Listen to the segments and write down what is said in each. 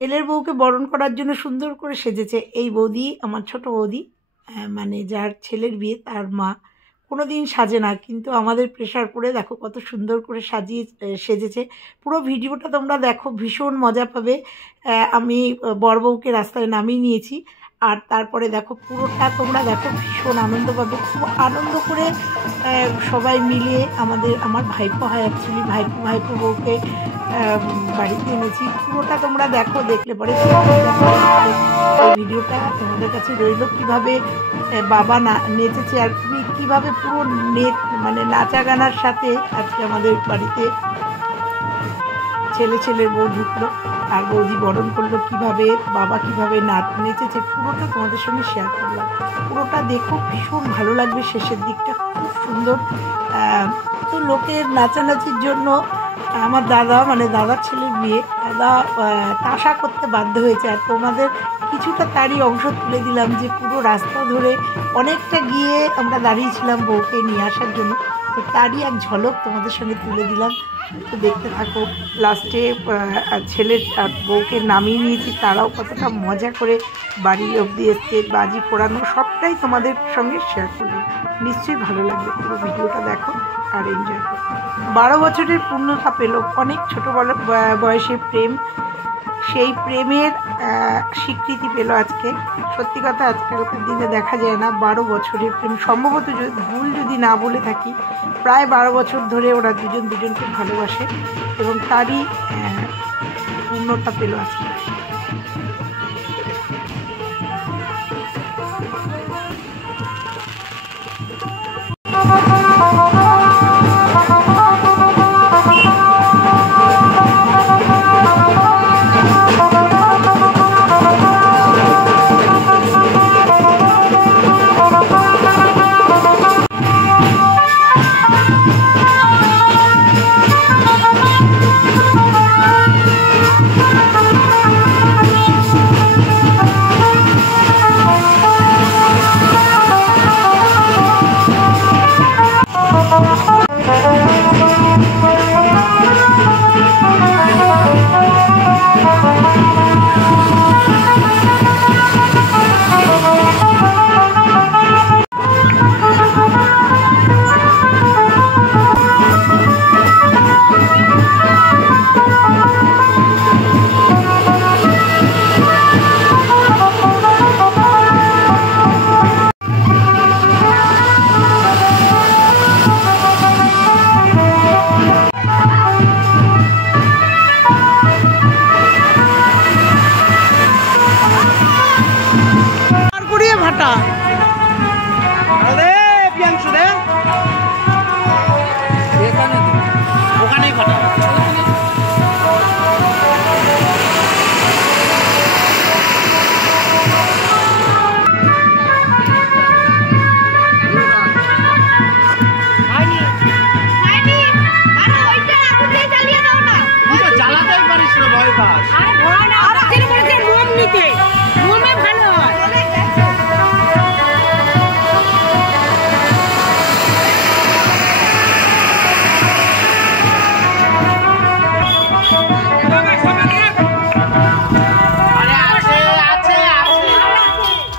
ছেলের বউকে বরণ করার জন্য সুন্দর করে সেজেছে এই বৌদি, আমার ছোট বৌদি, মানে যার ছেলের বিয়ে তার মা। কোনো দিন সাজে না, কিন্তু আমাদের প্রেশার পড়ে দেখো কত সুন্দর করে সাজিয়ে সেজেছে। পুরো ভিডিওটা তোমরা দেখো, ভীষণ মজা পাবে। আমি বর বউকে রাস্তায় নামিয়ে নিয়েছি, আর তারপরে দেখো পুরোটা তোমরা দেখো, ভীষণ আনন্দ পাবে। খুব আনন্দ করে সবাই মিলে আমার ভাইপো হয় অ্যাকচুয়ালি, ভাইপো বউকে বাড়িতে এনেছি। পুরোটা তোমরা দেখো, দেখলে পরে এই ভিডিওটা তোমাদের কাছে রইল কীভাবে বাবা নেচেছে আর কীভাবে পুরো মানে নাচা গানার সাথে আজকে আমাদের বাড়িতে ছেলের বউ ঢুকলো আর বৌদি বরণ করলো, কীভাবে বাবা কীভাবে নেচেছে পুরোটা তোমাদের সঙ্গে শেয়ার করলাম। পুরোটা দেখো, ভীষণ ভালো লাগবে। শেষের দিকটা খুব সুন্দর। তো লোকের নাচানাচির জন্য আমার দাদা, মানে দাদার ছেলের বিয়ে, দাদা তাসা করতে বাধ্য হয়েছে। আর তোমাদের কিছুটা তারই অংশ তুলে দিলাম, যে পুরো রাস্তা ধরে অনেকটা গিয়ে আমরা দাঁড়িয়েছিলাম বউকে নিয়ে আসার জন্য। তো তারই এক ঝলক তোমাদের সঙ্গে তুলে দিলাম, তো দেখতে থাকো। লাস্টে ছেলের আর বউকে নামিয়ে নিয়েছি, তারাও কতটা মজা করে বাড়ি অবধি এসছে, বাজি পোড়ানো সবটাই তোমাদের সঙ্গে শেয়ার করলাম। নিশ্চয়ই ভালো লাগবে, পুরো ভিডিওটা দেখো আর এনজয় করো। 12 বছরের পূর্ণতা পেল, অনেক ছোটো বয়সে প্রেম, সেই প্রেমের স্বীকৃতি পেল আজকে। সত্যি কথা, আজকালকার দিনে দেখা যায় না 12 বছরের প্রেম। সম্ভবত ভুল যদি না বলে থাকি, প্রায় 12 বছর ধরে ওরা দুজনকে ভালোবাসে, এবং তারই পূর্ণতা পেল আজকে।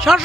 সর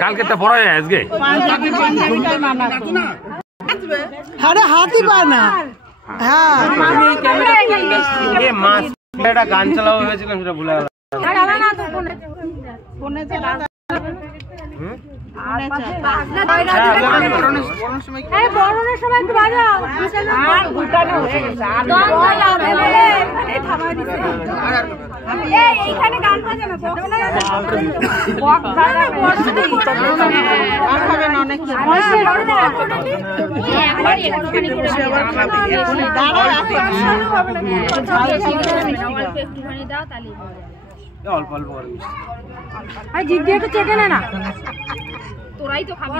কালকেটা বড় হয় আজকে আরে হাতি পায় না। হ্যাঁ মাছ গান চালাবো ভেবেছিলাম সেটা ভুলে গেলাম। অল্প অল্প করে জিদ দিয়ে একটু চেটে নে না, তোরাই তো খাবি।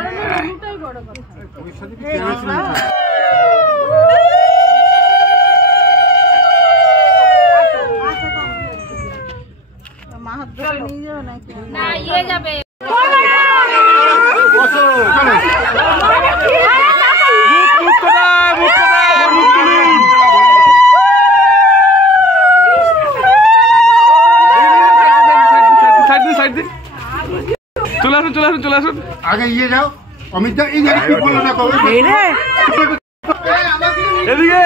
না ইয়ে যাবে চলে আসুন আগে ইয়ে যাও অমিত দা, এই যে কি বলো না কবে এদিকে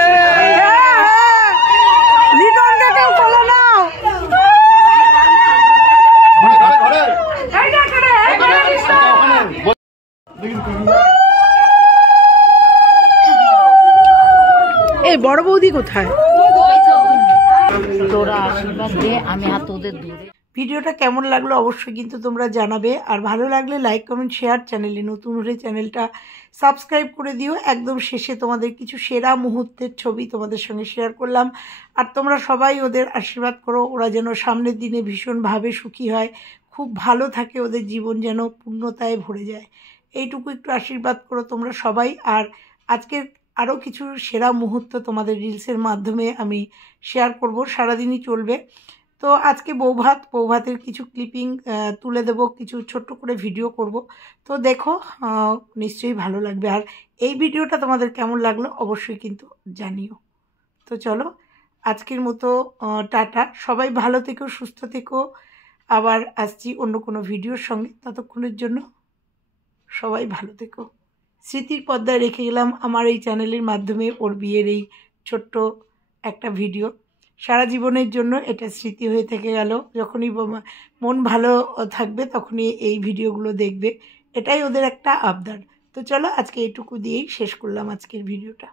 এই বড় বৌদি কোথায়? তোরা আশীর্বাদ দে, আমি আর তোদের দূরে। ভিডিওটা কেমন লাগলো অবশ্যই কিন্তু তোমরা জানাবে, আর ভালো লাগলে লাইক কমেন্ট শেয়ার, চ্যানেলে নতুন হলে চ্যানেলটা সাবস্ক্রাইব করে দিও। একদম শেষে তোমাদের কিছু সেরা মুহূর্তের ছবি তোমাদের সঙ্গে শেয়ার করলাম, আর তোমরা সবাই ওদের আশীর্বাদ করো, ওরা যেন সামনের দিনে ভীষণভাবে সুখী হয়, খুব ভালো থাকে, ওদের জীবন যেন পূর্ণতায় ভরে যায়, এইটুকু একটু আশীর্বাদ করো তোমরা সবাই। আর আজকের আরও কিছু সেরা মুহূর্ত তোমাদের রিলসের মাধ্যমে আমি শেয়ার করব, সারাদিনই চলবে। তো আজকে বৌভাতের কিছু ক্লিপিং তুলে দেবো, কিছু ছোট্ট করে ভিডিও করব, তো দেখো নিশ্চয়ই ভালো লাগবে। আর এই ভিডিওটা তোমাদের কেমন লাগলো অবশ্যই কিন্তু জানিও। তো চলো আজকের মতো টাটা, সবাই ভালো থেকো, সুস্থ থেকো, আবার আসছি অন্য কোনো ভিডিওর সঙ্গে, ততক্ষণের জন্য সবাই ভালো থেকো। স্মৃতির পর্দায় রেখে গেলাম আমার এই চ্যানেলের মাধ্যমে ওর বিয়ের এই ছোট্ট একটা ভিডিও, সারা জীবনের জন্য এটা স্মৃতি হয়ে থেকে গেল। যখনই মন ভালো থাকবে তখনই এই ভিডিওগুলো দেখবে, এটাই ওদের একটা আবদার। তো চলো আজকে এইটুকু দিয়েই শেষ করলাম আজকের ভিডিওটা।